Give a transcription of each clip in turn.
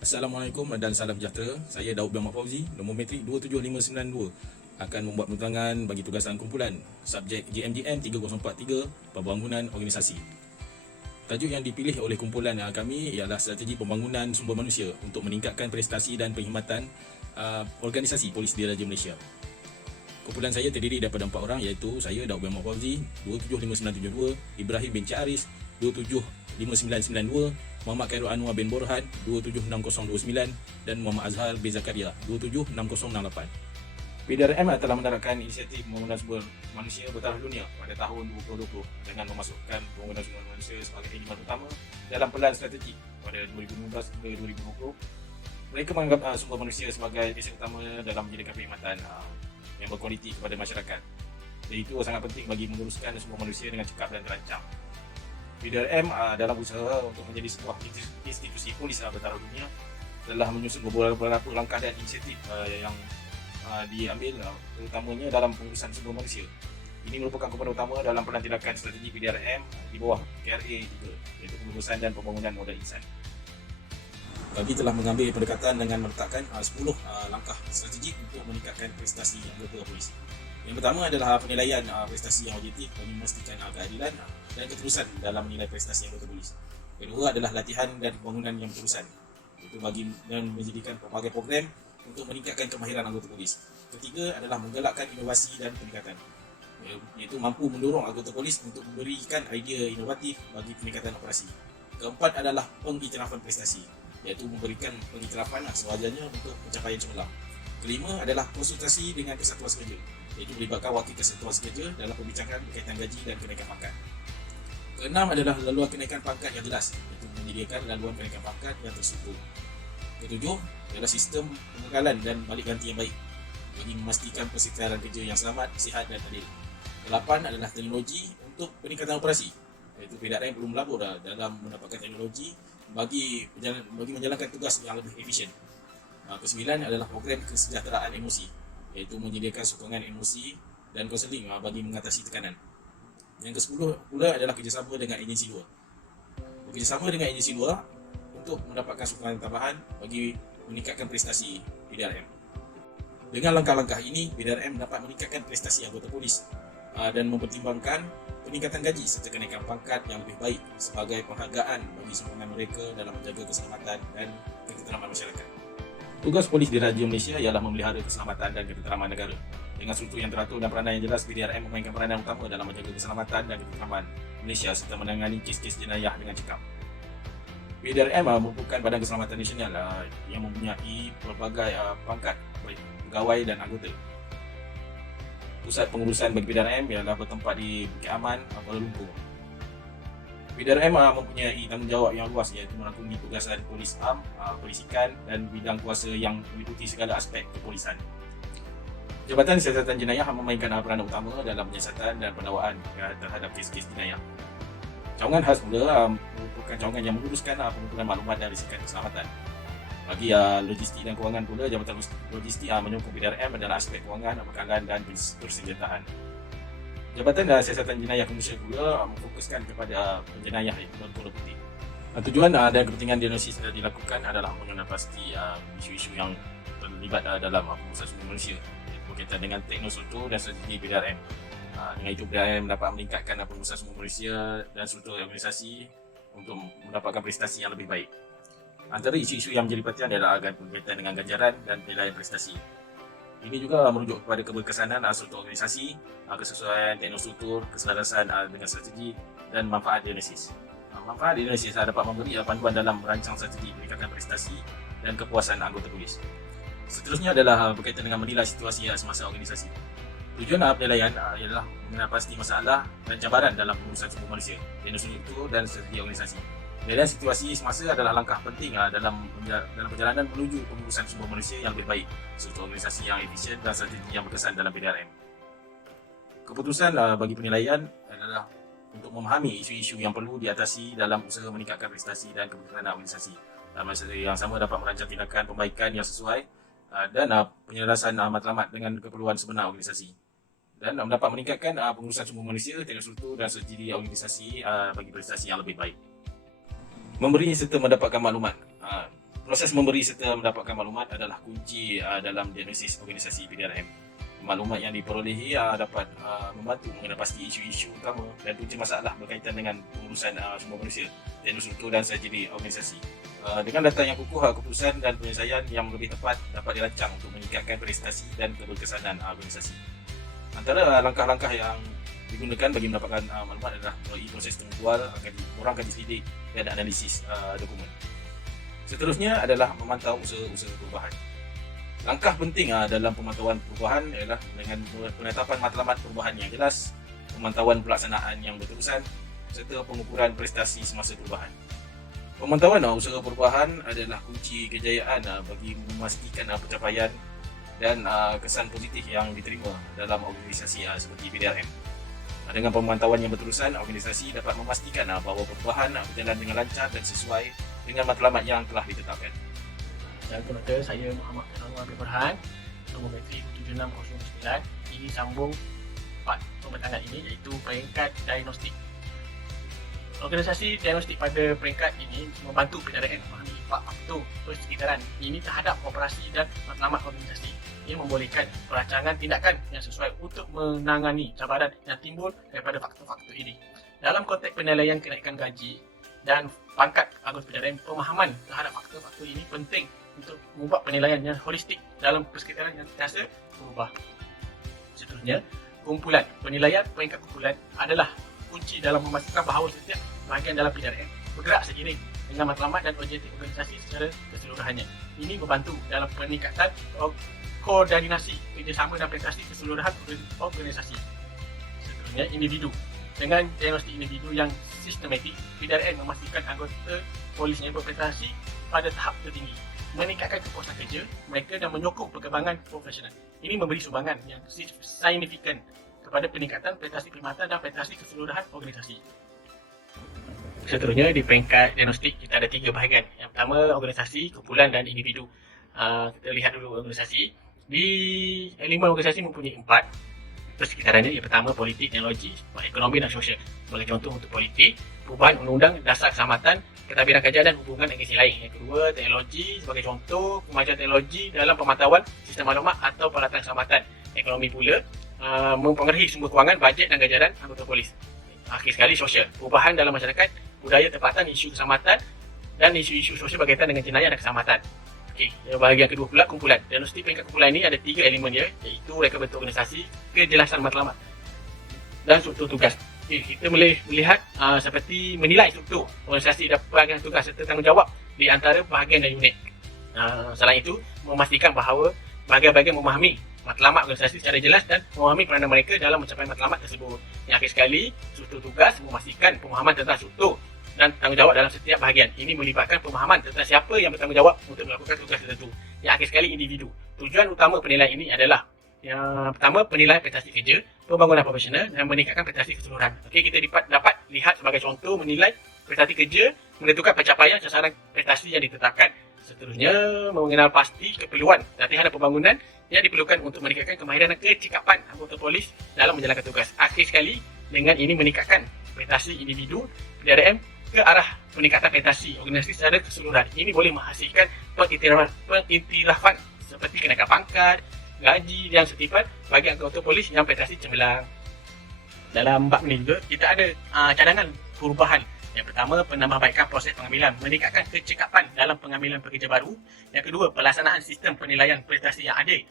Assalamualaikum dan salam sejahtera. Saya Daud bin Muhammad Fauzi, nombor metrik 27592 akan membuat penerangan bagi tugasan kumpulan subjek JMJM 3043 Pembangunan Organisasi. Tajuk yang dipilih oleh kumpulan kami ialah strategi pembangunan sumber manusia untuk meningkatkan prestasi dan perkhidmatan organisasi Polis Diraja Malaysia. Kumpulan saya terdiri daripada 4 orang iaitu saya Daud bin Muhammad Fauzi 275972, Ibrahim bin Ca'aris 275992, Muhammad Khairul Anwar bin Borhan 276029 dan Muhammad Azhar bin Zakaria 276068. PDRM telah menerapkan inisiatif pembangunan sumber manusia bertaraf dunia pada tahun 2020 dengan memasukkan pembangunan sumber manusia sebagai elemen utama dalam pelan strategi pada 2015 hingga 2020. Mereka menganggap sumber manusia sebagai basic utama dalam menjadikan perkhidmatan yang berkualiti kepada masyarakat. Dan itu sangat penting bagi menguruskan sumber manusia dengan cekap dan terancam. PDRM dalam usaha untuk menjadi sebuah institusi polis bertaraf dunia telah menyusun beberapa langkah dan inisiatif yang diambil terutamanya dalam pengurusan sumber manusia. Ini merupakan komponen utama dalam peran tindakan strategi PDRM di bawah KRA juga, iaitu pengurusan dan pembangunan modal insan. Kami telah mengambil pendekatan dengan meletakkan 10 langkah strategi untuk meningkatkan prestasi anggota polis. Yang pertama adalah penilaian prestasi yang objektif bagi memastikan keadilan dan keterusan dalam menilai prestasi anggota polis. Kedua adalah latihan dan pembangunan yang berterusan, iaitu bagi dan menjadikan pelbagai program untuk meningkatkan kemahiran anggota polis. Ketiga adalah menggalakkan inovasi dan peningkatan, iaitu mampu mendorong anggota polis untuk memberikan idea inovatif bagi peningkatan operasi. Keempat adalah pengiktirafan prestasi, iaitu memberikan pengiktirafan sewajarnya untuk pencapaian cemerlang. Kelima adalah konsultasi dengan kesatuan sekerja, iaitu melibatkan wakil kesatuan sekerja dalam perbincangan berkaitan gaji dan kenaikan pangkat. Keenam adalah laluan kenaikan pangkat yang jelas, iaitu menyediakan laluan kenaikan pangkat yang terstruktur. Ketujuh adalah sistem pengekalan dan balik ganti yang baik bagi memastikan persekitaran kerja yang selamat, sihat dan adil. Kelapan adalah teknologi untuk peningkatan operasi, iaitu PDRM perlu melabur dalam mendapatkan teknologi bagi menjalankan tugas yang lebih efisien. Kesembilan adalah program kesejahteraan emosi, iaitu menyediakan sokongan emosi dan konseling bagi mengatasi tekanan. Yang ke-10 pula adalah kerjasama dengan agensi luar. Bekerjasama dengan agensi luar untuk mendapatkan sokongan tambahan bagi meningkatkan prestasi PDRM. Dengan langkah-langkah ini, PDRM dapat meningkatkan prestasi anggota polis dan mempertimbangkan peningkatan gaji serta kenaikan pangkat yang lebih baik sebagai penghargaan bagi sumbangan mereka dalam menjaga keselamatan dan ketenteraman masyarakat. Tugas Polis Diraja Malaysia ialah memelihara keselamatan dan ketenteraman negara. Dengan struktur yang teratur dan peranan yang jelas, PDRM memainkan peranan utama dalam menjaga keselamatan dan ketenteraman Malaysia serta menangani kes-kes jenayah dengan cekap. PDRM merupakan badan keselamatan nasional yang mempunyai pelbagai pangkat baik pegawai dan anggota. Pusat pengurusan bagi PDRM ialah bertempat di Bukit Aman, Kuala Lumpur. PDRM mempunyai tanggungjawab yang luas, iaitu merangkumi tugasan polis am, polisikan dan bidang kuasa yang meliputi segala aspek kepolisan. Jabatan Siasatan Jenayah memainkan peranan utama dalam penyiasatan dan pendakwaan terhadap kes-kes jenayah. Cawangan khas pula merupakan cawangan yang menguruskan pengumpulan maklumat dan risiko keselamatan. Bagi logistik dan kewangan pula, Jabatan Logistik menyokong PDRM dalam aspek kewangan, bekalan dan persenjataan. Jabatan Siasatan Jenayah Komersial pula memfokuskan kepada penjenayah berkuda putih. Tujuan dan kepentingan diagnosis dilakukan adalah mengenal pasti isu-isu yang terlibat dalam pengurusan sumber manusia berkaitan dengan teknostruktur dan strategi PDRM. Dengan itu, PDRM dapat meningkatkan pengurusan sumber manusia dan struktur organisasi untuk mendapatkan prestasi yang lebih baik. Antara isu-isu yang menjadi perhatian adalah berkaitan dengan ganjaran dan penilaian prestasi. Ini juga merujuk kepada keberkesanan struktur organisasi, kesesuaian teknostruktur, keselarasan dengan strategi dan manfaat diagnosis. Manfaat diagnosis dapat memberi panduan dalam merancang strategi peningkatan prestasi dan kepuasan anggota polis. Seterusnya adalah berkaitan dengan menilai situasi semasa organisasi. Tujuan penilaian ialah mengenal pasti masalah dan cabaran dalam pengurusan sumber manusia, teknostruktur dan strategi organisasi. Penilaian situasi semasa adalah langkah penting dalam perjalanan menuju pengurusan sumber manusia yang lebih baik, struktur organisasi yang efisien dan strategi yang berkesan dalam PDRM. Keputusan bagi penilaian adalah untuk memahami isu-isu yang perlu diatasi dalam usaha meningkatkan prestasi dan keberkesanan organisasi. Dalam masa yang sama dapat merancang tindakan perbaikan yang sesuai dan penyelarasan matlamat dengan keperluan sebenar organisasi. Dan dapat meningkatkan pengurusan sumber manusia, teknostruktur dan strategi organisasi bagi prestasi yang lebih baik. Memberi serta mendapatkan maklumat. Proses memberi serta mendapatkan maklumat adalah kunci dalam diagnosis organisasi PDRM. Maklumat yang diperolehi dapat membantu mengenal pasti isu-isu utama dan punca masalah berkaitan dengan pengurusan sumber manusia, teknik struktur dan strategi organisasi. Dengan data yang kukuh, keputusan dan penyelesaian yang lebih tepat dapat dirancang untuk meningkatkan prestasi dan keberkesanan organisasi. Antara langkah-langkah yang digunakan bagi mendapatkan maklumat adalah melalui proses tengkual, orang kaji selidik dan analisis dokumen. Seterusnya adalah memantau usaha-usaha perubahan. Langkah penting dalam pemantauan perubahan ialah dengan penetapan matlamat perubahan yang jelas, pemantauan pelaksanaan yang berterusan, serta pengukuran prestasi semasa perubahan. Pemantauan usaha perubahan adalah kunci kejayaan bagi memastikan pencapaian dan kesan positif yang diterima dalam organisasi seperti PDRM. Dengan pemantauan yang berterusan, organisasi dapat memastikan bahawa perubahan berjalan dengan lancar dan sesuai dengan matlamat yang telah ditetapkan. Dan penonton, saya Muhammad Anwar bin Farhan, nombor bateri 76009. Ini sambung part pembentangan ini, iaitu peringkat diagnostik. Organisasi diagnostik pada peringkat ini membantu PDRM memahami faktor persekitaran ini terhadap operasi dan matlamat organisasi. Ia membolehkan perancangan tindakan yang sesuai untuk menangani cabaran yang timbul daripada faktor-faktor ini. Dalam konteks penilaian kenaikan gaji dan pangkat anggota PDRM, pemahaman terhadap faktor-faktor ini penting untuk membuat penilaian yang holistik dalam persekitaran yang sentiasa berubah. Seterusnya, kumpulan. Penilaian peringkat kumpulan adalah kunci dalam memastikan bahawa setiap bahagian dalam PDRM bergerak seiring dengan matlamat dan objektif organisasi secara keseluruhannya. Ini membantu dalam peningkatan koordinasi, kerjasama dan prestasi keseluruhan organisasi. Seterusnya, individu. Dengan diagnostik individu yang sistematik, PDRM memastikan anggota polisnya berprestasi pada tahap tertinggi, meningkatkan kepuasan kerja mereka dan menyokong perkembangan profesional. Ini memberi sumbangan yang signifikan kepada peningkatan prestasi perkhidmatan dan prestasi keseluruhan organisasi. Seterusnya, di peringkat diagnostik kita ada 3 bahagian. Yang pertama, organisasi, kumpulan dan individu. Kita lihat dulu organisasi. Di elemen organisasi mempunyai 4 persekitarannya. Yang pertama, politik, teknologi, ekonomi dan sosial. Sebagai contoh untuk politik, perubahan undang-undang dasar keselamatan, ketadbiran kerajaan dan hubungan agensi lain. Yang kedua, teknologi. Sebagai contoh, kemajuan teknologi dalam pemantauan sistem maklumat atau peralatan keselamatan. Ekonomi pula mempengaruhi sumber kewangan, bajet dan ganjaran anggota polis. Akhir sekali, sosial. Perubahan dalam masyarakat, budaya tempatan, isu keselamatan dan isu-isu sosial berkaitan dengan jenayah dan keselamatan. Okey, bahagian kedua pula, kumpulan. Diagnostik peringkat kumpulan ini ada 3 elemen dia, iaitu reka bentuk organisasi, kejelasan matlamat dan struktur tugas. Okay, kita boleh melihat seperti menilai struktur organisasi dan bahagian tugas serta tanggungjawab di antara bahagian dan unit. Selain itu, memastikan bahawa bahagian-bahagian memahami matlamat organisasi secara jelas dan memahami peranan mereka dalam mencapai matlamat tersebut. Yang akhir sekali, struktur tugas memastikan pemahaman tentang struktur dan tanggungjawab dalam setiap bahagian. Ini melibatkan pemahaman tentang siapa yang bertanggungjawab untuk melakukan tugas tertentu. Yang akhir sekali, individu. Tujuan utama penilaian ini adalah yang pertama, penilaian prestasi kerja, pembangunan profesional dan meningkatkan prestasi keseluruhan. Okey, kita dapat lihat sebagai contoh menilai prestasi kerja, menentukan pencapaian sasaran prestasi yang ditetapkan. Seterusnya, mengenal pasti keperluan latihan dan pembangunan yang diperlukan untuk meningkatkan kemahiran dan kecekapan anggota polis dalam menjalankan tugas. Akhir sekali, dengan ini meningkatkan prestasi individu PDRM ke arah peningkatan prestasi organisasi secara keseluruhan. Ini boleh menghasilkan pengiktirafan seperti kenaikan pangkat, gaji dan setipan bagi anggota polis yang prestasi cemerlang. Dalam bab ini juga, kita ada cadangan perubahan. Yang pertama, penambahbaikan proses pengambilan, meningkatkan kecekapan dalam pengambilan pekerja baru. Yang kedua, pelaksanaan sistem penilaian prestasi yang adil.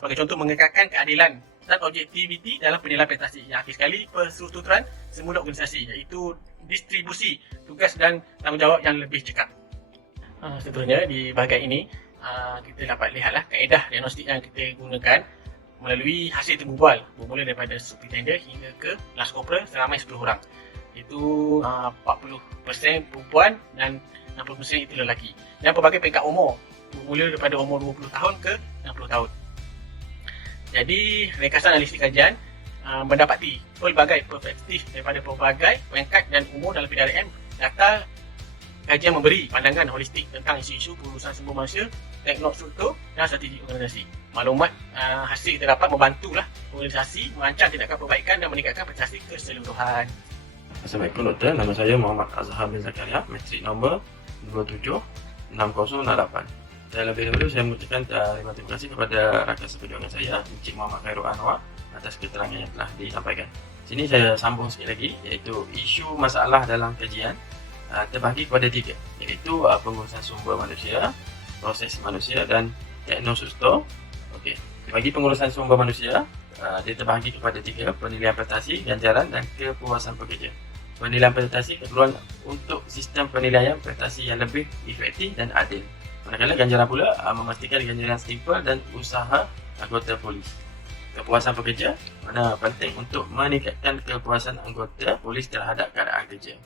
Sebagai contoh, mengekalkan keadilan dan objektiviti dalam penilaian prestasi. Yang akhir sekali, perstrukturan semula organisasi, iaitu distribusi tugas dan tanggungjawab yang lebih cekap. Seterusnya, di bahagian ini, kita dapat lihatlah kaedah diagnostik yang kita gunakan melalui hasil terbual, bermula daripada superintendent hingga ke last corporal seramai 10 orang. Itu 40% perempuan dan 60% itu lelaki. Dan pelbagai peringkat umur, bermula daripada umur 20 tahun ke 60 tahun. Jadi, ringkasan analisis kajian mendapati pelbagai perspektif daripada pelbagai peringkat dan umur dalam PDRM. Data kajian memberi pandangan holistik tentang isu-isu pengurusan sumber manusia, teknik struktur dan strategi organisasi. Maklumat hasil kita dapat membantulah organisasi merancang tindakan perbaikan dan meningkatkan prestasi keseluruhan. Assalamualaikum Doktor, nama saya Muhammad Azhar bin Zakaria, matrik nombor 6068. Dan lebih dahulu saya mengucapkan terima kasih kepada rakan seperjuangan saya, Encik Muhammad Khairul Anwar, atas keterangan yang telah disampaikan. Sini saya sambung sikit lagi, iaitu isu masalah dalam kajian terbahagi kepada 3, iaitu pengurusan sumber manusia, proses manusia dan teknostruktur. Okey, bagi pengurusan sumber manusia, dia terbahagi kepada 3, penilaian prestasi, ganjaran dan kepuasan pekerja. Penilaian prestasi keperluan untuk sistem penilaian prestasi yang lebih efektif dan adil. Manakala ganjaran pula memastikan ganjaran setimpal dan usaha anggota polis. Kepuasan pekerja mana penting untuk meningkatkan kepuasan anggota polis terhadap keadaan kerja.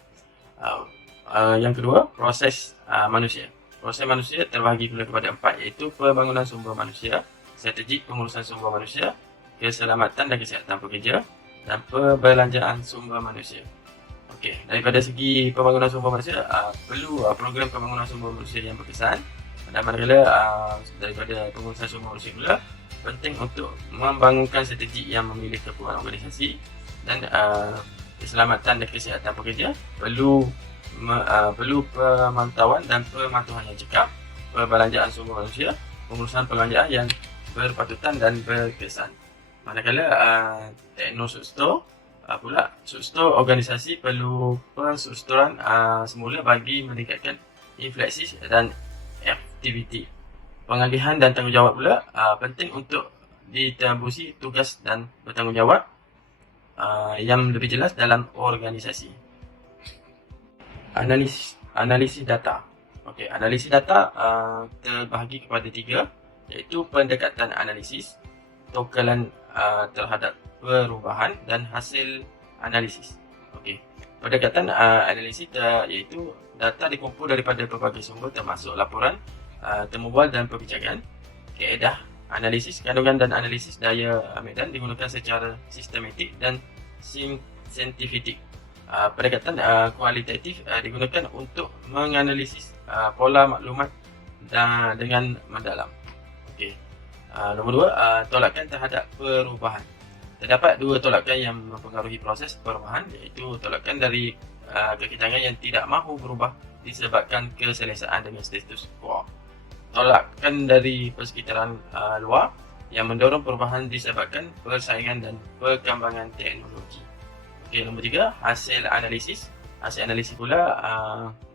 Yang kedua, proses manusia. Proses manusia terbahagi pula kepada 4, iaitu pembangunan sumber manusia, strategi pengurusan sumber manusia, keselamatan dan kesihatan pekerja dan perbelanjaan sumber manusia. Okey, daripada segi pembangunan sumber manusia, perlu program pembangunan sumber manusia yang berkesan. Dan manakala daripada pengurusan sumber manusia pula, penting untuk membangunkan strategi yang memilih keperluan organisasi dan keselamatan dan kesihatan pekerja, perlu pemantauan dan pemantauan yang cekap, perbelanjaan sumber manusia, pengurusan perbelanjaan yang berpatutan dan berkesan. Manakala teknostruktur pula, struktur organisasi perlu penstrukturan semula bagi meningkatkan infleksi dan aktiviti. Pengalihan dan tanggungjawab pula penting untuk ditembusi tugas dan bertanggungjawab yang lebih jelas dalam organisasi. Analisis data. Okey, analisis data terbahagi kepada 3, iaitu pendekatan analisis, tokelan terhadap perubahan dan hasil analisis. Okey, pendekatan analisis iaitu data dikumpul daripada pelbagai sumber termasuk laporan, temu bual dan perbincangan. Kaedah analisis kandungan dan analisis daya medan digunakan secara sistematik dan saintifik. Pendekatan kualitatif digunakan untuk menganalisis pola maklumat dengan mendalam. Okey. Nombor 2, tolakan terhadap perubahan. Terdapat 2 tolakan yang mempengaruhi proses perubahan, iaitu tolakan dari kekitangan yang tidak mahu berubah disebabkan keselesaan dengan status quo. Tolakan dari persekitaran luar yang mendorong perubahan disebabkan persaingan dan perkembangan teknologi. Okey, nombor 3, hasil analisis. Hasil analisis pula,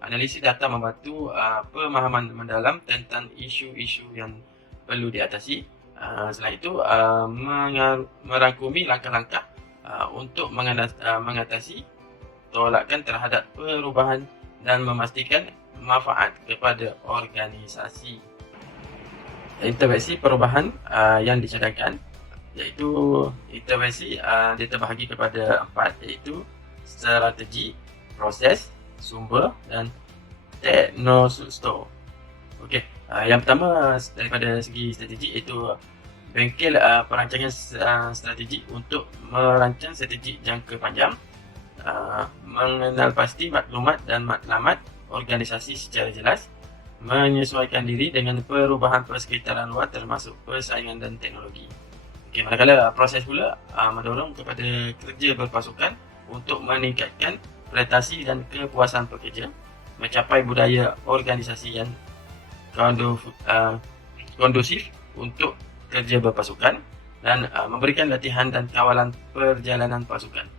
analisis data membantu pemahaman mendalam tentang isu-isu yang perlu diatasi. Selain itu, merangkumi langkah-langkah untuk mengatasi tolakan terhadap perubahan dan memastikan manfaat kepada organisasi. Intervensi perubahan yang dicadangkan, iaitu intervensi dia terbahagi kepada 4, iaitu strategi, proses, sumber dan teknostruktur. Okey, yang pertama daripada segi strategi, iaitu bengkel perancangan strategi untuk merancang strategi jangka panjang, mengenal pasti maklumat dan matlamat organisasi secara jelas, menyesuaikan diri dengan perubahan persekitaran luar termasuk persaingan dan teknologi. Okey, manakala proses pula mendorong kepada kerja berpasukan untuk meningkatkan prestasi dan kepuasan pekerja, mencapai budaya organisasi yang kondusif untuk kerja berpasukan dan memberikan latihan dan kawalan perjalanan pasukan.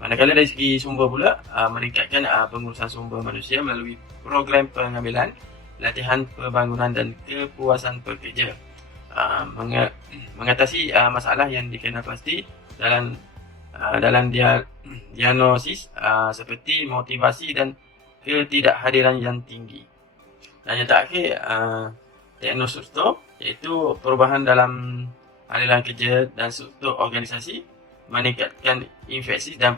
Manakala dari segi sumber pula, meningkatkan pengurusan sumber manusia melalui program pengambilan, latihan pembangunan dan kepuasan pekerja. Mengatasi masalah yang dikenal pasti dalam diagnosis seperti motivasi dan ketidakhadiran yang tinggi. Dan yang terakhir, teknostruktur, iaitu perubahan dalam aliran kerja dan struktur organisasi, meningkatkan efektivitas dan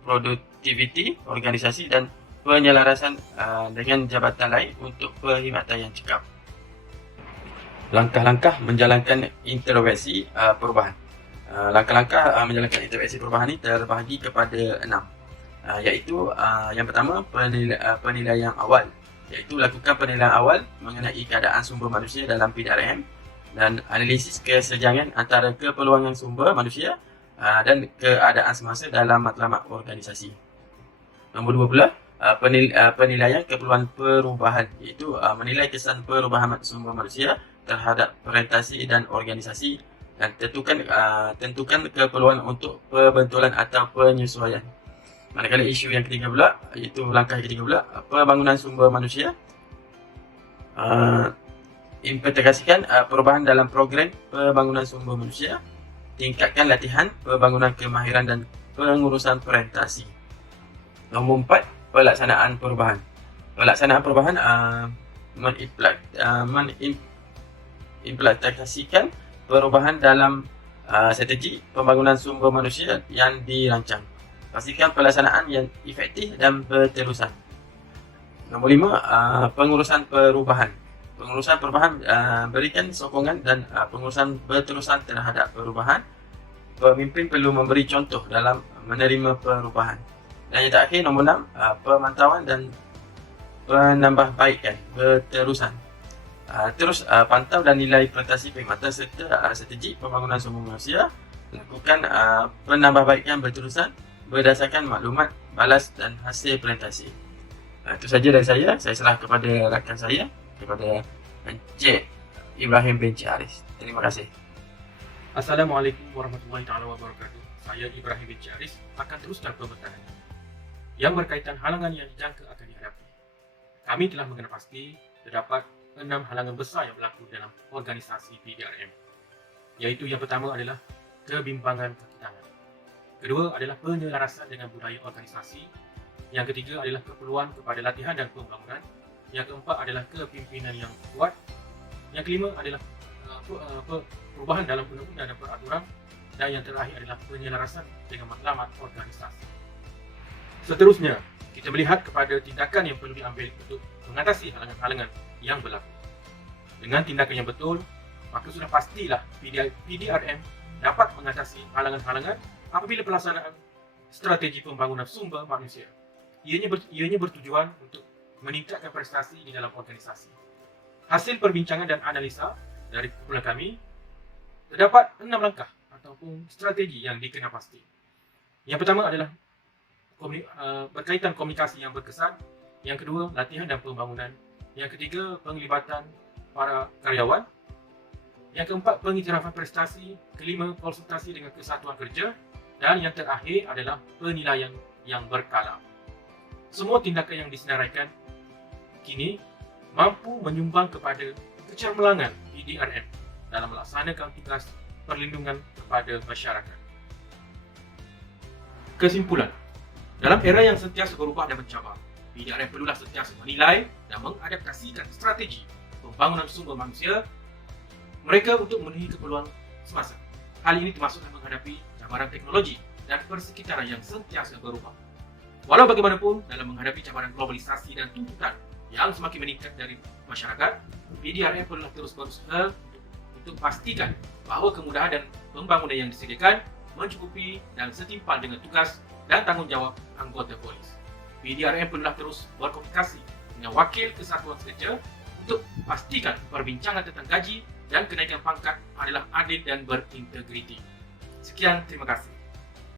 produktiviti organisasi dan penyelarasan dengan jabatan lain untuk perkhidmatan yang cekap. Langkah-langkah menjalankan intervensi perubahan. Langkah-langkah menjalankan intervensi perubahan ini terbahagi kepada 6, iaitu yang pertama, penilaian awal, iaitu lakukan penilaian awal mengenai keadaan sumber manusia dalam PDRM dan analisis kesejangan antara keperluan sumber manusia dan keadaan semasa dalam matlamat organisasi. Nombor 2 pula, penilaian keperluan perubahan, iaitu menilai kesan perubahan sumber manusia terhadap orientasi dan organisasi, dan tentukan keperluan untuk pembentulan atau penyesuaian. Manakala isu yang ketiga pula, iaitu langkah yang ketiga pula, pembangunan sumber manusia. Integrasikan perubahan dalam program pembangunan sumber manusia, tingkatkan latihan pembangunan kemahiran dan pengurusan presentasi. Nombor 4, pelaksanaan perubahan. Pelaksanaan perubahan mengimplementasikan perubahan dalam strategi pembangunan sumber manusia yang dirancang. Pastikan pelaksanaan yang efektif dan berterusan. Nombor 5, pengurusan perubahan. Pengurusan perubahan berikan sokongan dan pengurusan berterusan terhadap perubahan. Pemimpin perlu memberi contoh dalam menerima perubahan. Dan yang terakhir, nombor 6, pemantauan dan penambahbaikan berterusan. Terus pantau dan nilai prestasi perkhidmatan serta strategi pembangunan sumber manusia. Lakukan penambahbaikan berterusan berdasarkan maklumat, balas dan hasil presentasi. Itu saja dari saya. Saya serah kepada rakan saya, kepada Encik Ibrahim bin Cik Aris. Terima kasih. Assalamualaikum warahmatullahi wabarakatuh. Saya Ibrahim bin Cik Aris akan teruskan pembekalan yang berkaitan halangan yang dijangka akan dihadapi. Kami telah mengenal pasti terdapat 6 halangan besar yang berlaku dalam organisasi PDRM, iaitu yang pertama adalah kebimbangan kaki tangan, kedua adalah penyelarasan dengan budaya organisasi, yang ketiga adalah keperluan kepada latihan dan pembangunan, yang keempat adalah kepimpinan yang kuat, yang kelima adalah perubahan dalam undang-undang dan peraturan, dan yang terakhir adalah penyelarasan dengan matlamat organisasi. Seterusnya, kita melihat kepada tindakan yang perlu diambil untuk mengatasi halangan-halangan yang berlaku. Dengan tindakan yang betul, maka sudah pastilah PDRM dapat mengatasi halangan-halangan apabila pelaksanaan strategi pembangunan sumber manusia. Ianya bertujuan untuk meningkatkan prestasi di dalam organisasi. Hasil perbincangan dan analisa dari kumpulan kami, terdapat 6 langkah ataupun strategi yang dikenal pasti. Yang pertama adalah berkaitan komunikasi yang berkesan. Yang kedua, latihan dan pembangunan. Yang ketiga, penglibatan para karyawan. Yang keempat, pengiktirafan prestasi. Kelima, konsultasi dengan kesatuan kerja. Dan yang terakhir adalah penilaian yang berkala. Semua tindakan yang disenaraikan kini mampu menyumbang kepada kecermelangan PDRM dalam melaksanakan tugas perlindungan kepada masyarakat. Kesimpulan, dalam era yang sentiasa berubah dan mencabar, PDRM perlulah sentiasa menilai dan mengadaptasikan strategi pembangunan sumber manusia mereka untuk memenuhi keperluan semasa. Hal ini termasuklah menghadapi cabaran teknologi dan persekitaran yang sentiasa berubah. Walau bagaimanapun, dalam menghadapi cabaran globalisasi dan tuntutan yang semakin meningkat dari masyarakat, PDRM perlulah terus berusaha untuk pastikan bahawa kemudahan dan pembangunan yang disediakan mencukupi dan setimpal dengan tugas dan tanggungjawab anggota polis. PDRM perlulah terus berkomunikasi dengan wakil kesatuan kerja untuk pastikan perbincangan tentang gaji dan kenaikan pangkat adalah adil dan berintegriti. Sekian, terima kasih.